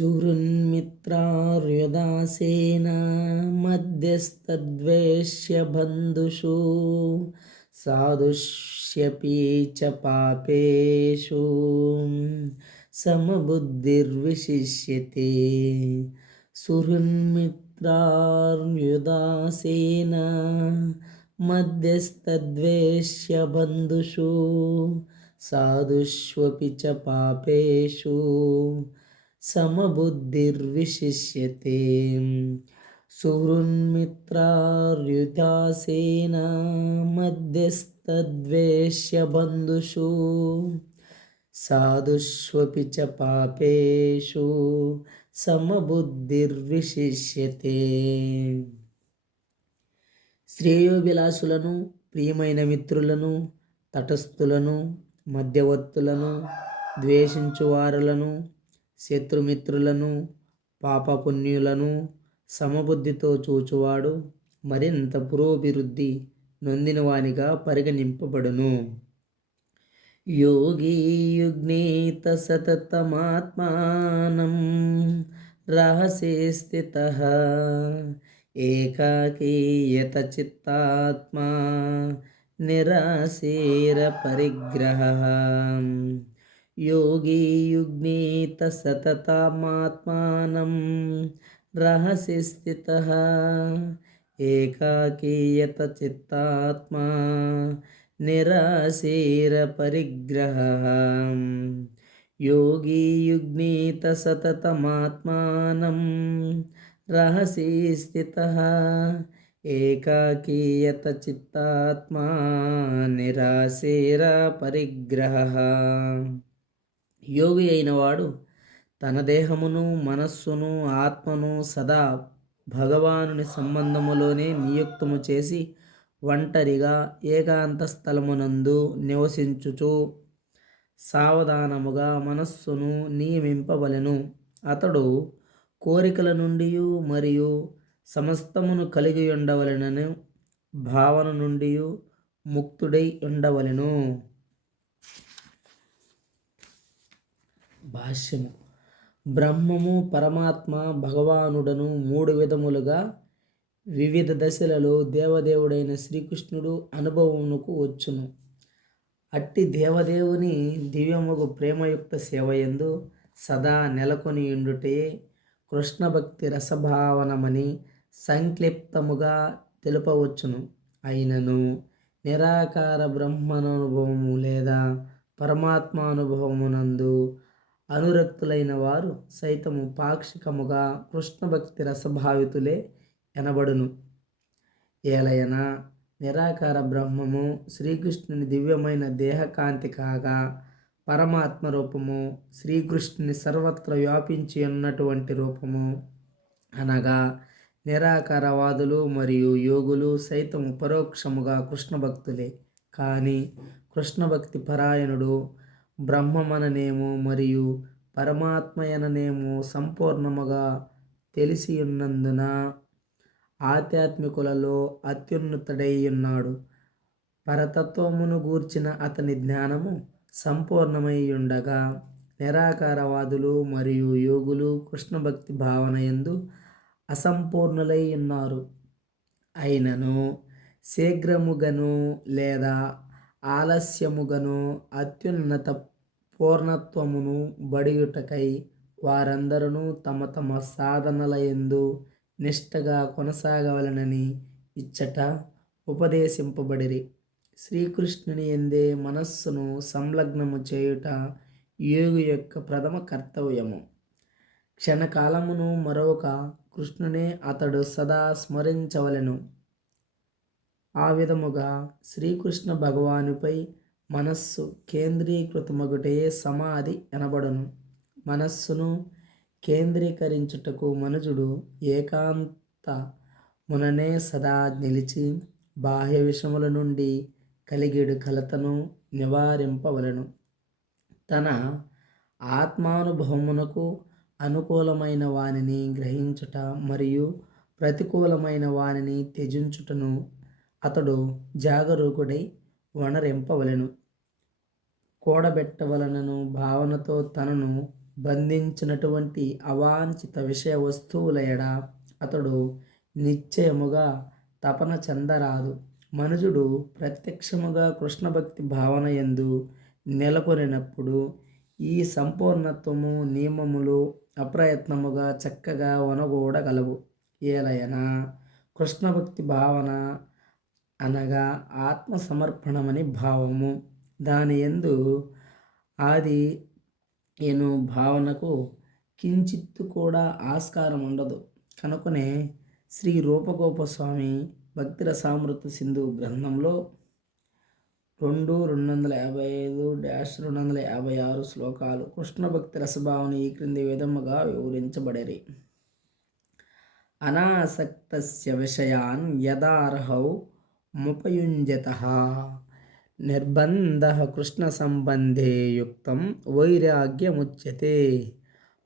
सुहृन्मित्रार्युदासेन मध्यस्तद्वेष्य बन्धुषु साधुष्यपि च पापेषु समबुद्धिर्विशिष्यते। सुहृन्मित्रार्युदासेन मध्यस्तद्वेष्य बन्धुषु साधुष्वपि च पापेषु समबुद्धिर्विशिष्यते। सुहृन्मित्रार्युदासेन मध्यस्तद्वेष्य बन्धुषु साधुष्वपि च पापेषु సమబుద్ధిర్విశిష్యతే. శ్రేయోభిలాషులను, ప్రియమైన మిత్రులను, తటస్థులను, మధ్యవర్తులను, ద్వేషించువారులను, శత్రుమిత్రులను, పాపపుణ్యులను సమబుద్ధితో చూచువాడు మరింత పురోభివృద్ధి నొందినవానిగా పరిగణింపబడును. యోగీ యుగ్నేత సతతమాత్మానం రహసే స్థితః ఏకాకీయత చిత్తాత్మా నిరాశేర పరిగ్రహః. యోగీ యుగ్నేత సతతమాత్మానం రహసి స్థితః ఏకాకీయత చిత్తాత్మా నిరాశేర పరిగ్రహః. యోగీ యుగ్నేత సతతమాత్మానం రహసి స్థితః ఏకాకీయత చిత్తాత్మా నిరాశేర పరిగ్రహః. యోగి అయినవాడు తన దేహమును, మనస్సును, ఆత్మను సదా భగవానుని సంబంధములోనే నియుక్తము చేసి ఒంటరిగా ఏకాంత స్థలమునందు నివసించుచు సావధానముగా మనస్సును నియమింపవలెను. అతడు కోరికల నుండి మరియు సమస్తమును కలిగి ఉండవలెనను భావన నుండి ముక్తుడై ఉండవలెను. భాష్యము. బ్రహ్మము, పరమాత్మ, భగవానుడను మూడు విధములుగా వివిధ దశలలో దేవదేవుడైన శ్రీకృష్ణుడు అనుభవమునకు వచ్చును. అట్టి దేవదేవుని దివ్యముగు ప్రేమయుక్త సేవయందు సదా నెలకొని ఉండుటే కృష్ణ భక్తి రసభావనమని సంక్లిప్తముగా తెలుపవచ్చును. అయినను నిరాకార బ్రహ్మానుభవము లేదా పరమాత్మానుభవమునందు అనురక్తులైన వారు సైతము పాక్షికముగా కృష్ణ భక్తి రసభావితులే ఎనబడును. ఏలయన నిరాకార బ్రహ్మము శ్రీకృష్ణుని దివ్యమైన దేహకాంతి కాగా, పరమాత్మ రూపము శ్రీకృష్ణుని సర్వత్ర వ్యాపించి ఉన్నటువంటి రూపము అనగా నిరాకారవాదులు మరియు యోగులు సైతము పరోక్షముగా కృష్ణ భక్తులే. కానీ కృష్ణభక్తి పరాయణుడు బ్రహ్మమననేమో మరియు పరమాత్మయననేమో సంపూర్ణముగా తెలిసి ఉన్నందున ఆధ్యాత్మికులలో అత్యున్నతుడై ఉన్నాడు. పరతత్వమును గూర్చిన అతని జ్ఞానము సంపూర్ణమై ఉండగా, నిరాకారవాదులు మరియు యోగులు కృష్ణభక్తి భావన యందు అసంపూర్ణులై ఉన్నారు. అయినను శీఘ్రముగను లేదా ఆలస్యముగను అత్యున్నత పూర్ణత్వమును బడియుటకై వారందరూ తమ తమ సాధనల యందు నిష్టగా కొనసాగవలనని ఇచ్చట ఉపదేశింపబడిరి. శ్రీకృష్ణుని యందే మనస్సును సంలగ్నము చేయుట యోగి యొక్క ప్రథమ కర్తవ్యము. క్షణకాలమును మరొక కృష్ణునే అతడు సదా స్మరించవలెను. ఆ విధముగా శ్రీకృష్ణ భగవానుపై మనస్సు కేంద్రీకృతమగుటే సమాధి ఎనబడును. మనస్సును కేంద్రీకరించుటకు మనుజుడు ఏకాంత ముననే సదా నిలిచి బాహ్య విషయముల నుండి కలిగేడు కలతను నివారింపవలెను. తన ఆత్మానుభవమునకు అనుకూలమైన వానిని గ్రహించుట మరియు ప్రతికూలమైన వానిని త్యజించుటను అతడు జాగరూకుడై వనరింపవలెను. కూడబెట్టవలనను భావనతో తనను బంధించినటువంటి అవాంఛిత విషయ వస్తువుల ఎడ అతడు నిశ్చయముగా తపన చెందరాదు. మనుజుడు ప్రత్యక్షముగా కృష్ణభక్తి భావన యందు నెలకొనినప్పుడు ఈ సంపూర్ణత్వము నియమములు అప్రయత్నముగా చక్కగా ఒనగూడగలవు. ఏలయనా కృష్ణభక్తి భావన అనగా ఆత్మ సమర్పణమని భావము. దాని యందు ఆది ఎను భావనకు కించిత్తు కూడా ఆస్కారం ఉండదు. కనుకనే శ్రీ రూపగోపస్వామి భక్తి రసామృత సింధు గ్రంథంలో 2:255-256 శ్లోకాలు కృష్ణ భక్తి రసభావన ఈ క్రింది విధముగా వివరించబడిరి. అనాసక్తస్య విషయాన్ యదార్హౌ ముపయుంజతః నిర్బంధః కృష్ణ సంబంధే యుక్తం వైరాగ్యముచ్యతే.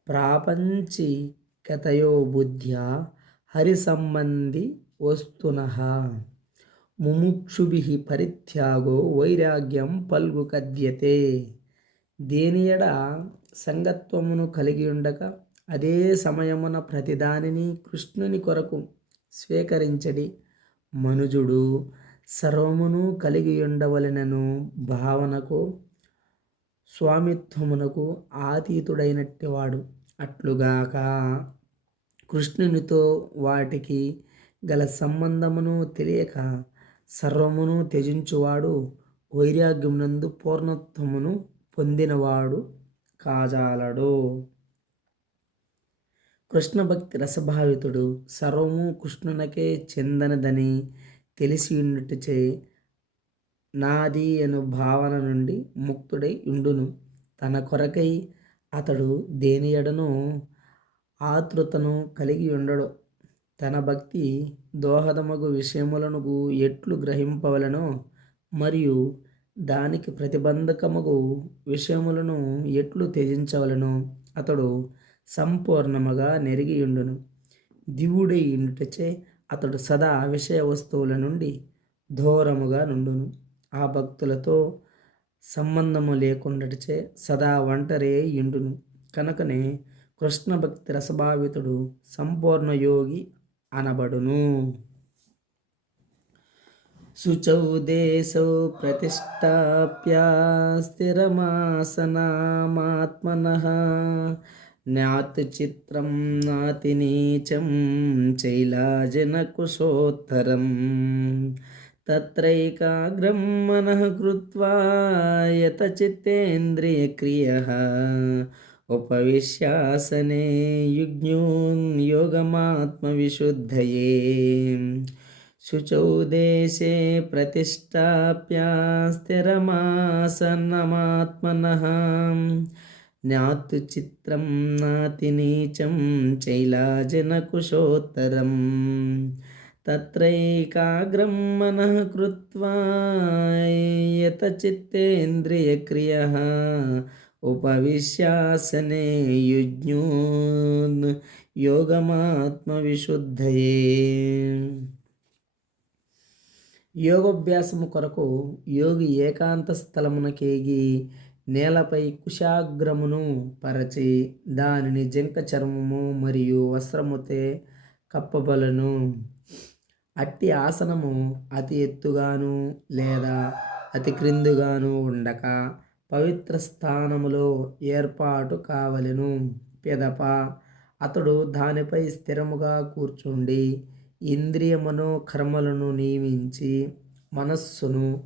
ప్రాపంచికతయో బుద్ధ్యా హరి సంబంధి వస్తునః ముముక్షుభిః పరిత్యాగో వైరాగ్యం పల్గుకద్యతే. దేనియడ సంగత్వమును కలిగి ఉండక అదే సమయమున ప్రతిదానిని కృష్ణుని కొరకు స్వీకరించడి మనుజుడు సర్వమును కలిగి ఉండవలెనను భావనకు స్వామిత్వమునకు ఆతీతుడైనట్టివాడు. అట్లుగాక కృష్ణునితో వాటికి గల సంబంధమును తెలియక సర్వమును త్యజించువాడు వైరాగ్యమునందు పూర్ణత్వమును పొందినవాడు కాజాలడు. కృష్ణభక్తి రసభావితుడు సర్వము కృష్ణునకే చెందనదని తెలిసి ఉన్నట్టుచే నాది అను భావన నుండి ముక్తుడై ఉండును. తన కొరకై అతడు దేని ఎడను ఆతృతను కలిగి ఉండడు. తన భక్తి దోహదమగు విషయములను ఎట్లు గ్రహింపవలెనో మరియు దానికి ప్రతిబంధకమగు విషయములను ఎట్లు త్యజించవలెనో అతడు సంపూర్ణముగా నెరిగియుండును. దివుడై ఉండుటచే అతడు సదా విషయ వస్తువుల నుండి దూరముగా నుండును. ఆ భక్తులతో సంబంధము లేకుండాటచే సదా ఒంటరి ఇండును. కనుకనే కృష్ణ భక్తి రసభావితుడు సంపూర్ణ యోగి అనబడును. శుచౌ దేశౌ ప్రతిష్టాప్య స్థిరమాసనామాత్మనః జ్ఞాతు చిత్రం నాతి నీచం చైలాజనకుశోత్తరం తత్రైకాగ్రం మనః కృత్వా యతచిత్తేంద్రియక్రియః ఉపవిశ్యాసనే యుజ్ఞోన్ యోగమాత్మవిశుద్ధయే. శుచౌ దేశే ప్రతిష్టాప్య స్థిరమాసనమాత్మనః జ్ఞాతు చిత్రం నాతి నీచం చైలాజనకుశోత్తరం తత్రైకాగ్రం మనః కృత్వా యతచిత్తేంద్రియక్రియః ఉపవిశ్యాసనే యుజ్ఞోన్ యోగమాత్మవిశుద్ధయే. యోగాభ్యాసము కొరకు యోగి ఏకాంత స్థలమునకేగి నేలపై కుశాగ్రమును పరచి దానిని జింక చర్మము మరియు వస్త్రముతే కప్పబలను. అట్టి ఆసనము అతి ఎత్తుగాను లేదా అతి క్రిందుగాను ఉండక పవిత్ర స్థానములో ఏర్పాటు కావలెను. పిదప అతడు దానిపై స్థిరముగా కూర్చుండి ఇంద్రియ మనోకర్మలను నియమించి మనస్సును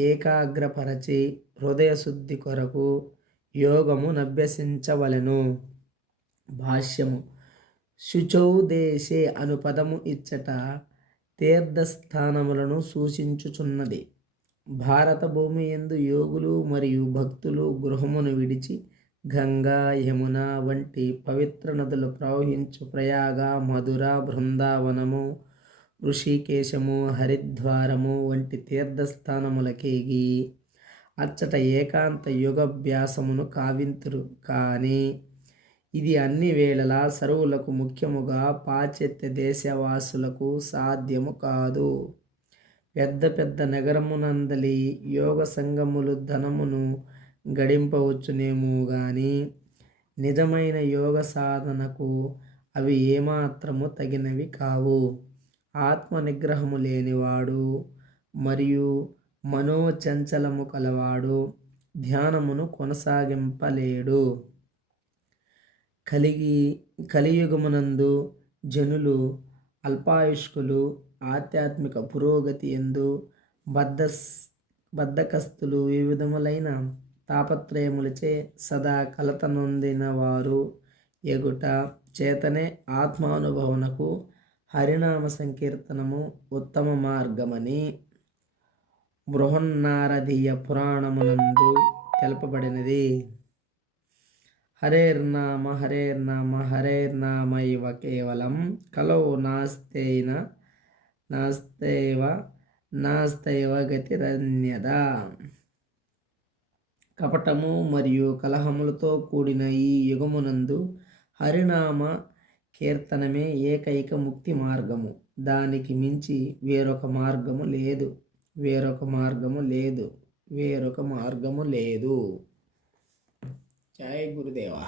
ఏకాగ్రపరచి హృదయశుద్ధి కొరకు యోగము నభ్యసించవలెను. భాష్యము. శుచౌ దేశే అను పదము ఇచ్చట తీర్థస్థానములను సూచించుచున్నది. భారత భూమి యందు యోగులు మరియు భక్తులు గృహమును విడిచి గంగా యమున వంటి పవిత్ర నదులు ప్రవహించు ప్రయాగ మధుర బృందావనము ఋషికేశము హరిద్వారము వంటి తీర్థస్థానములకేగి అచ్చట ఏకాంత యోగాభ్యాసమును కావింతురు. కానీ ఇది అన్ని వేళలా సర్వులకు ముఖ్యముగా పాశ్చాత్య దేశవాసులకు సాధ్యము కాదు. పెద్ద పెద్ద నగరమునందలి యోగ సంఘములు ధనమును గడింపవచ్చునేమో గాని నిజమైన యోగ సాధనకు అవి ఏమాత్రము తగినవి కావు. ఆత్మ నిగ్రహము లేనివాడు మరియు మనోచంచలము కలవాడు ధ్యానమును కొనసాగింపలేడు. కలియుగమునందు జనులు అల్పాయుష్కులు, ఆధ్యాత్మిక పురోగతి యందు బద్ధకస్తులు, వివిధములైన తాపత్రయములచే సదా కలత నొందిన వారు ఎగుట చేతనే ఆత్మానుభవనకు హరినామ సంకీర్తనము ఉత్తమ మార్గమని బృహన్నారదీయ పురాణమునందు తెలుపబడినది. హరేర్నామ హరేర్నామ హరేర్నామైవ కేవలం కలో నాస్తైవ గతిరన్యదా. కపటము మరియు కలహములతో కూడిన ఈ యుగమునందు హరినామ కీర్తనమే ఏకైక ముక్తి మార్గము. దానికి మించి వేరొక మార్గము లేదు. జై గురుదేవా.